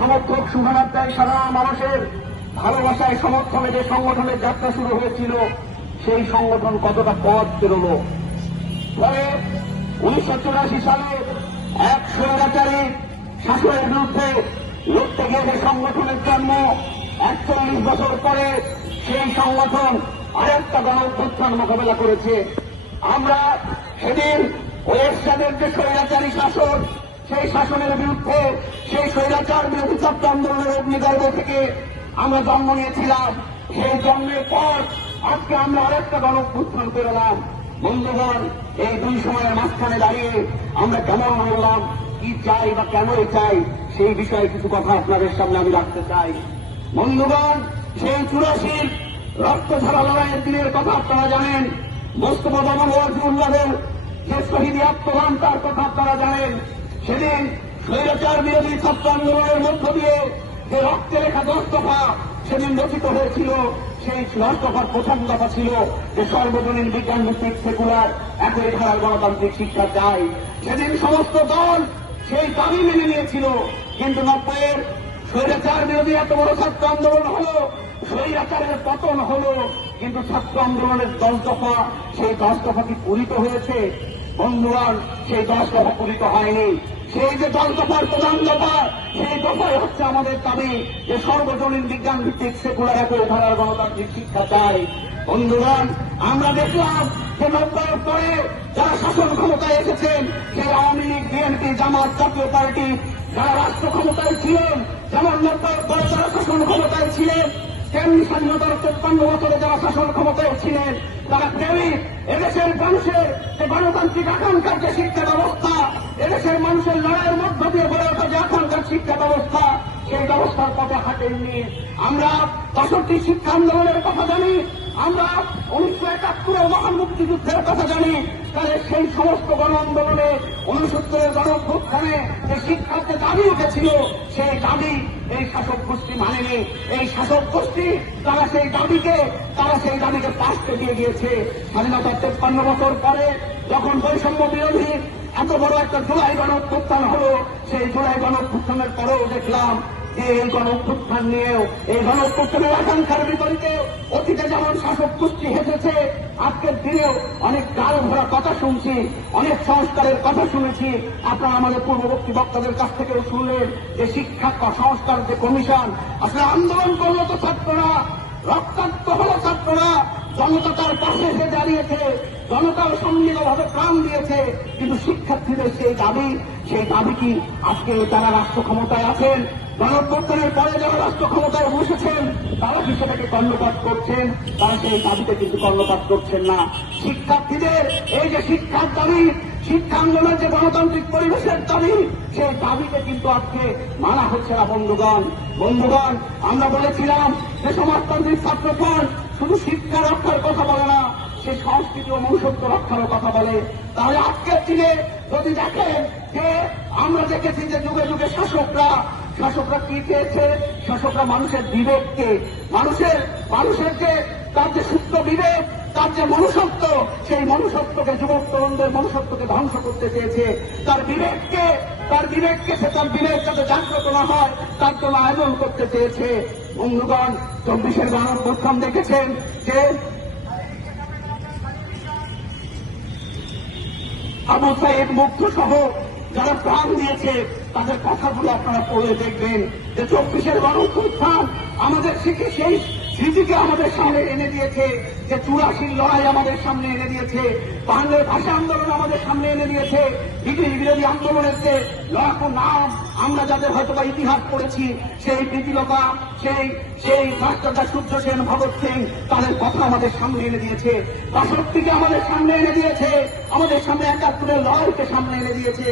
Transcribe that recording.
সমর্থক শুভানাধ্যায় সাধারণ মানুষের ভালোবাসায় সমর্থনে যে সংগঠনের যাত্রা শুরু হয়েছিল, সেই সংগঠন কতটা পথ পেরোলো? ফলে উনিশশো চুরাশি সালে এক স্বৈরাচারী শাসনের বিরুদ্ধে লড়তে গিয়ে যে সংগঠনের জন্ম, একচল্লিশ বছর পরে সেই সংগঠন আরেকটা গণ অভ্যুত্থান মোকাবেলা করেছে। আমরা সেদিন এরশাদের যে স্বৈরাচারী শাসন সেই শাসনের বিরুদ্ধে, সেই স্বৈরাচার বিরোধী আন্দোলনের অগ্নিগর্ভ থেকে আমরা জন্ম নিয়েছিলাম। সেই জন্মের পর আজকে আমরা আরেকটা গণ অভ্যুত্থান পেরোলাম। বন্ধুগণ, এই দুই সময়ের মাঝখানে দাঁড়িয়ে আমরা কেমন হলাম, কি চাই বা কেনই চাই, সেই বিষয়ে কিছু কথা আপনাদের সামনে আমি রাখতে চাই। বন্ধুগণ, সেই চুরাশির রক্ত ঝরা লড়াইয়ের দিনের কথা আপনারা জানেন। মোস্তফা জামান ওয়াজিউল্লাহের যে শহীদ আত্মদান তার কথা আপনারা জানেন। সেদিন স্বৈরাচার বিরোধী ছাত্র আন্দোলনের মধ্য দিয়ে যে রক্তে লেখা দশ দফা সেদিন রচিত হয়েছিল, সেই দশ প্রথম দফা ছিল যে সর্বজনীন বিজ্ঞান ভিত্তিক সেকুলার একই ধারার গণতান্ত্রিক শিক্ষা চাই সেদিন সমস্ত দল সেই দাবি মেনে নিয়েছিল, কিন্তু নব্বইয়ের স্বৈরাচার বিরোধী এত বড় ছাত্র আন্দোলন হলো, স্বৈরাচারের পতন হলো, কিন্তু ছাত্র আন্দোলনের দশ দফা সেই দশ দফা কি পূরিত হয়েছে? বন্ধুগণ সেই দশ দফা পূরিত হয়নি। সেই যে দফার প্রধান দফা সেই দফায় হচ্ছে আমাদের দাবি যে সর্বজনীন বিজ্ঞান ভিত্তিক সেকুলার একই ধারার গণতান্ত্রিক শিক্ষা চাই। বন্ধুগণ, আমরা দেখলাম যে নব্বইয়ের পরে যারা শাসন ক্ষমতায় এসেছেন, সেই আওয়ামী লীগ, বিএনপি, জামাত জাতীয় পার্টি, যারা রাষ্ট্র ক্ষমতায় ছিলেন, যেমন নব্বইয়ের পরে যারা শাসন ক্ষমতায় ছিলেন তেমনি স্বাধীনতার তেপ্পান্ন বছরে যারা শাসন ক্ষমতায় ছিলেন তারা কেউই এদেশের মানুষের যে গণতান্ত্রিক আকাঙ্ক্ষার যে শিক্ষা ব্যবস্থা, এদেশের মানুষের লড়াইয়ের মধ্য দিয়ে গড়ে ওঠা যে আকাঙ্ক্ষার শিক্ষা ব্যবস্থা, সেই ব্যবস্থার কথা হাঁটেননি। আমরা বাষট্টি শিক্ষা আন্দোলনের কথা জানি, আমরা উনিশশো একাত্তরের মহান মুক্তিযুদ্ধের কথা জানি, তাহলে সেই সমস্ত গণ আন্দোলনে উনসত্তরের গণভ্যুত্থানে যে শিক্ষার যে দাবি উঠেছিল, সেই দাবি এই শাসক গোষ্ঠী মানেনি। এই শাসক গোষ্ঠী, তারা সেই দাবিকে, তারা সেই দাবিকে পাশে দিয়ে গিয়েছে। স্বাধীনতার তেপ্পান্ন বছর পরে যখন বৈষম্য বিরোধী এত বড় একটা জুলাই গণ হলো, সেই জুলাই গণ পরেও দেখলাম যে এই গণ নিয়েও, এই গণ আকাঙ্ক্ষার বিপরীতে অতীতে যেমন শাসক গোষ্ঠী হেসেছে আজকের দিনেও অনেক গাল ভরা কথা শুনছি, অনেক সংস্কারের কথা শুনেছি। আপনারা আমাদের পূর্ববর্তী বক্তাদের কাছ থেকেও শুনলেন যে শিক্ষা সংস্কার যে কমিশন, আসলে আন্দোলন করল তো ছাত্ররা, রক্তাক্ত হলো ছাত্ররা, জনতা তার পাশে এসে দাঁড়িয়েছে জনতার সম্মিলিতভাবে প্রাণ দিয়েছে, কিন্তু শিক্ষার্থীদের সেই দাবি সেই দাবি কি আজকে তারা রাষ্ট্র ক্ষমতায় আছেন? গণঅভ্যুত্থানের পরে যারা রাষ্ট্র ক্ষমতায় বসেছেন, তারা কি সেটাকে কর্ণপাত করছেন। তারা সেই দাবিতে কিন্তু কর্ণপাত করছেন না। শিক্ষার্থীদের, এই যে শিক্ষার দাবি শিক্ষা আন্দোলনের যে গণতান্ত্রিক পরিবেশের দাবি, সেই দাবিকে কিন্তু আজকে মানা হচ্ছে না বন্ধুগণ। বন্ধুগণ, আমরা বলেছিলাম যে সমাজতান্ত্রিক ছাত্রফ্রন্ট শুধু শিক্ষা রক্ষার কথা বলে না, সে সংস্কৃতি ও মনুষ্যত্ব রক্ষারও কথা বলে। তাহলে আজকের দিনে যদি দেখেন যে আমরা দেখেছি যে যুগে যুগে শাসকরা শাসকরা কি চেয়েছে? শাসকরা মানুষের বিবেককে, মানুষের মানুষের যে তার যে সুস্থ বিবেক, তার যে মনুষ্যত্ব, সেই মনুষ্যত্বকে যুবক তরুণদের মনুষ্যত্বকে ধ্বংস করতে চেয়েছে। তার বিবেককে তার বিবেককে সে তার বিবেক যাতে জাগ্রত না হয়, তার জন্য আয়োজন করতে চেয়েছে। বন্ধুগণ, চব্বিশের গণঅভ্যুত্থান দেখেছেন যে আবু সাইদ মুক্ত সহ যারা প্রাণ দিয়েছে তাদের কথাগুলো আপনারা পড়ে দেখবেন যে চব্বিশের গণঅভ্যুত্থান আমাদের শিখে সেই স্মৃতিকে আমাদের সামনে এনে দিয়েছে, যে চুরাশির লড়াই আমাদের সামনে এনে দিয়েছে, বাংলার ভাষা আন্দোলন আমাদের সামনে এনে দিয়েছে, ব্রিটিশ বিরোধী আন্দোলনের যে লড়াকু নাম আমরা যাদের হয়তো বা ইতিহাস পড়েছি, সেই প্রীতিলতা, সেই সেই মাস্টারদা সূর্য সেন, ভগৎ সিং, তাদের কথা আমাদের সামনে এনে দিয়েছে। বাষট্টিকে আমাদের সামনে এনে দিয়েছে? আমাদের সামনে একাত্তরের লড়াইকে সামনে এনে দিয়েছে।